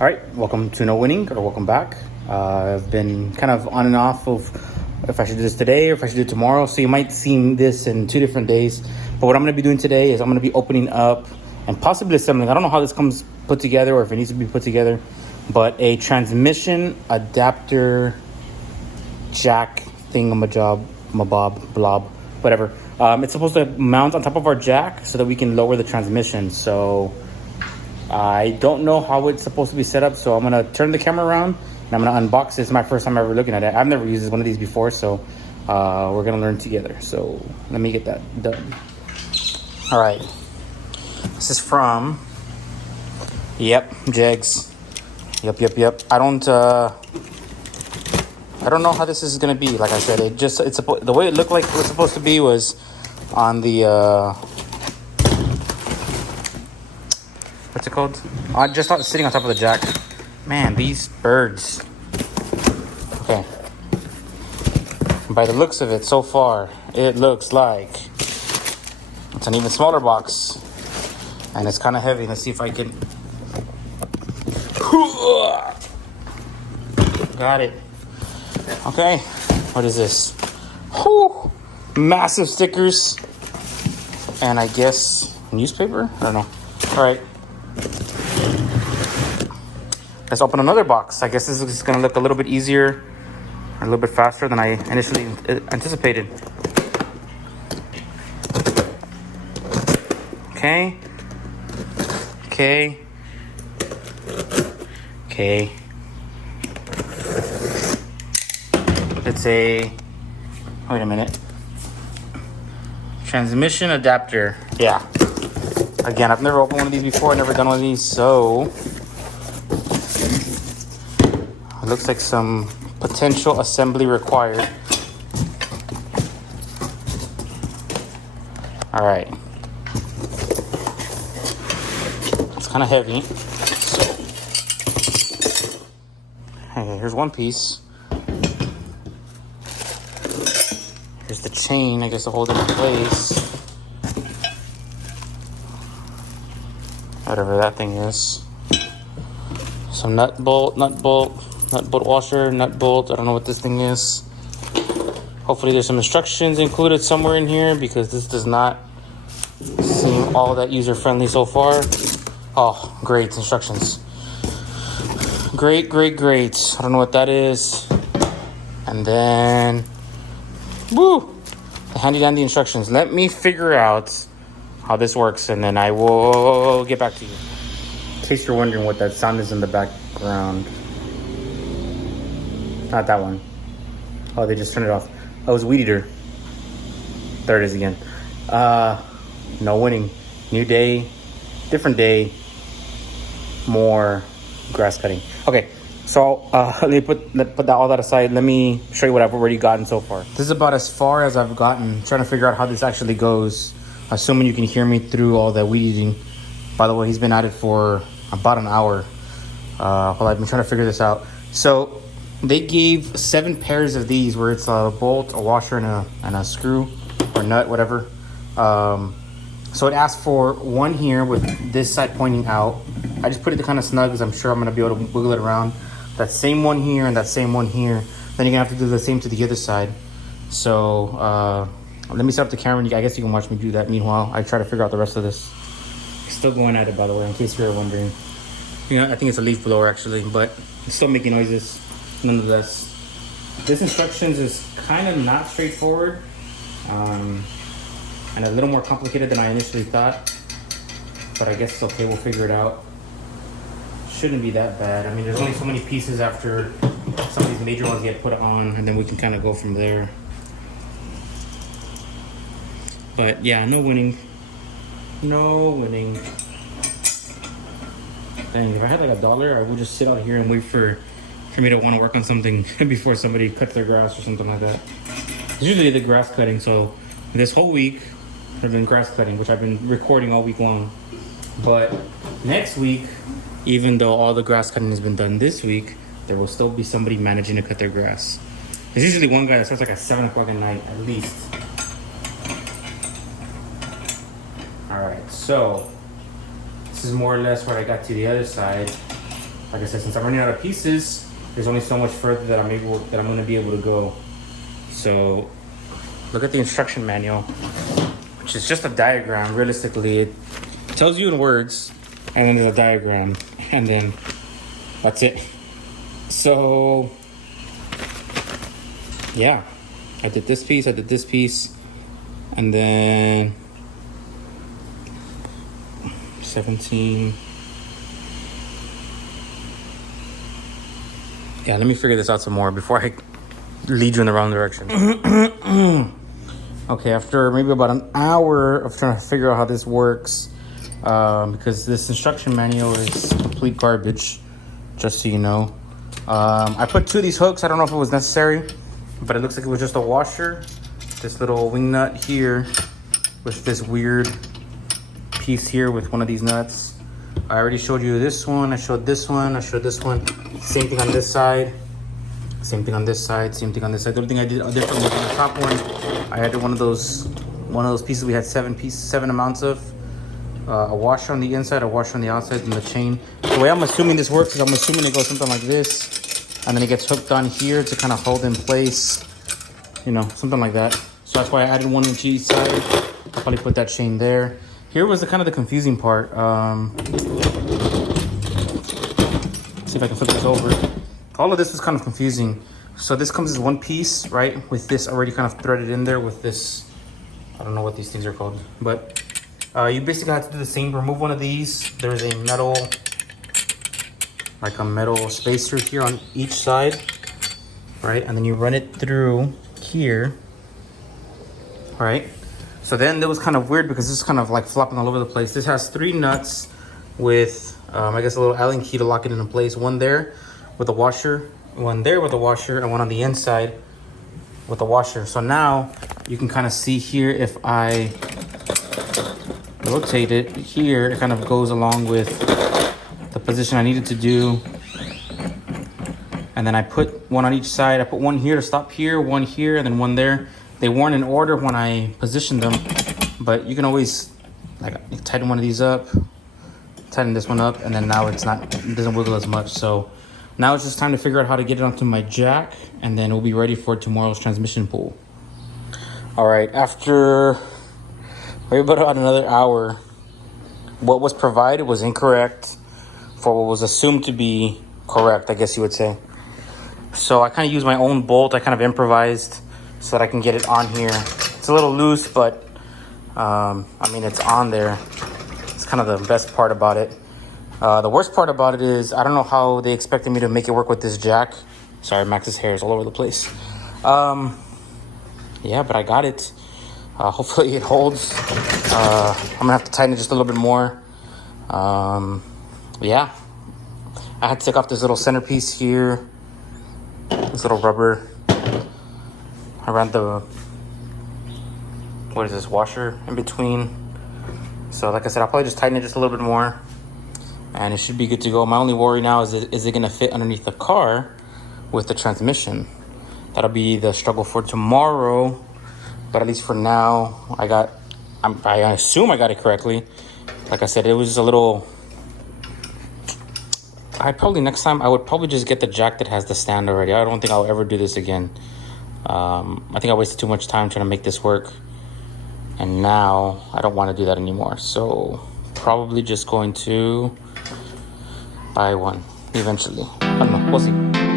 All right, welcome to No Winning, or welcome back. I've been kind of on and off of if I should do this today or if I should do it tomorrow. So you might see this in 2 different days. But what I'm going to be doing today is I'm going to be opening up and possibly assembling. I don't know how this comes put together or if it needs to be put together, but a transmission adapter jack thingamajob, mabob, blob, whatever. It's supposed to mount on top of our jack so that we can lower the transmission. So I don't know how it's supposed to be set up, so I'm gonna turn the camera around and I'm gonna unbox it. It's my first time ever looking at it. I've never used one of these before, so we're gonna learn together. So let me get that done. All right, this is from JEGS. Yep. I don't know how this is gonna be. Like I said, the way it looked like it was supposed to be was on the what's it called? Just sitting on top of the jack. Man, these birds. Okay. By the looks of it so far, it looks like it's an even smaller box. And it's kind of heavy. Let's see if I can. Got it. Okay. What is this? Whew. Massive stickers. And I guess newspaper? I don't know. All right. Let's open another box. I guess this is going to look a little bit easier, a little bit faster than I initially anticipated. Okay. It's a, wait a minute. Transmission adapter. Yeah. Again, I've never opened one of these before. I've never done one of these, so it looks like some potential assembly required. All right. It's kind of heavy. So, okay, here's one piece. Here's the chain, I guess, to hold it in place. Whatever that thing is. Some nut bolt washer, nut bolt. I don't know what this thing is. Hopefully there's some instructions included somewhere in here because this does not seem all that user friendly so far. Oh, great instructions. Great. I don't know what that is. And then, woo! They hand you down the instructions. Let me figure out how this works and then I will get back to you. In case you're wondering what that sound is in the background. Not that one. Oh, they just turned it off. Oh, it was Weed Eater. There it is again. No winning. New day. Different day. More grass cutting. Okay, so let me put all that aside. Let me show you what I've already gotten so far. This is about as far as I've gotten. Trying to figure out how this actually goes. Assuming you can hear me through all that weed eating. By the way, he's been at it for about an hour. While I've been trying to figure this out. So they gave 7 pairs of these where it's a bolt, a washer, and a screw or nut, whatever. So it asked for one here with this side pointing out. I just put it kind of snug because I'm sure I'm going to be able to wiggle it around. That same one here and that same one here. Then you're going to have to do the same to the other side. So let me set up the camera and I guess you can watch me do that. Meanwhile, I try to figure out the rest of this. Still going at it, by the way, in case you're wondering. You know, I think it's a leaf blower actually, but it's still making noises nonetheless. This instructions is kind of not straightforward and a little more complicated than I initially thought, but I guess it's okay, we'll figure it out. Shouldn't be that bad. I mean, there's only so many pieces after some of these major ones get put on, and then we can kind of go from there. But yeah, no winning. Dang, if I had like $1, I would just sit out here and wait for me to want to work on something before somebody cuts their grass or something like that. It's usually the grass cutting, so this whole week I've been grass cutting, which I've been recording all week long. But next week, even though all the grass cutting has been done this week, there will still be somebody managing to cut their grass. There's usually one guy that starts like at 7 o'clock at night, at least. All right, so this is more or less where I got to the other side. like I said, since I'm running out of pieces, there's only so much further that I'm going to be able to go. So look at the instruction manual, which is just a diagram. Realistically, it tells you in words, and then there's a diagram, and then that's it. So yeah, I did this piece, and then 17. Yeah, let me figure this out some more before I lead you in the wrong direction. Okay, after maybe about an hour of trying to figure out how this works, because this instruction manual is complete garbage, just so you know. I put 2 of these hooks. I don't know if it was necessary, but it looks like it was just a washer. This little wing nut here with this weird piece here with one of these nuts. I already showed you this one. I showed this one. I showed this one. Same thing on this side. Same thing on this side. Same thing on this side. The only thing I did different was on the top one. I added one of those pieces. We had 7 amounts of. A washer on the inside, a washer on the outside, and the chain. The way I'm assuming this works is I'm assuming it goes something like this, and then it gets hooked on here to kind of hold in place, you know, something like that. So that's why I added 1 inch each side. I'll probably put that chain there. Here was the kind of the confusing part. See if I can flip this over. All of this was kind of confusing. So this comes as 1 piece, right? With this already kind of threaded in there with this, I don't know what these things are called, but you basically have to do the same. Remove one of these. There's a metal, like a metal spacer here on each side, right? And then you run it through here, right? So then that was kind of weird because this is kind of like flopping all over the place. This has 3 nuts with, I guess, a little Allen key to lock it into place. 1 there with a washer, 1 there with a washer, and 1 on the inside with a washer. So now you can kind of see here, if I rotate it here, it kind of goes along with the position I needed to do. And then I put 1 on each side. I put 1 here to stop here, 1 here, and then 1 there. They weren't in order when I positioned them, but you can always like tighten one of these up, tighten this one up, and then now it doesn't wiggle as much. So now it's just time to figure out how to get it onto my jack, and then we'll be ready for tomorrow's transmission pull. All right, after about another hour, what was provided was incorrect for what was assumed to be correct, I guess you would say. So I kind of used my own bolt. I kind of improvised so that I can get it on here. It's a little loose, but I mean, it's on there. It's kind of the best part about it. The worst part about it is I don't know how they expected me to make it work with this jack. Sorry, Max's hair is all over the place. Yeah, but I got it. Hopefully it holds. I'm gonna have to tighten it just a little bit more. Yeah, I had to take off this little centerpiece here, this little rubber around the, what is this, washer in between. So like I said, I'll probably just tighten it just a little bit more, and it should be good to go. My only worry now is it gonna fit underneath the car with the transmission? That'll be the struggle for tomorrow. But at least for now, I assume I got it correctly. Like I said, it was a little, next time I would probably just get the jack that has the stand already. I don't think I'll ever do this again. I think I wasted too much time trying to make this work, and now I don't want to do that anymore. So probably just going to buy one eventually. I don't know, we'll see.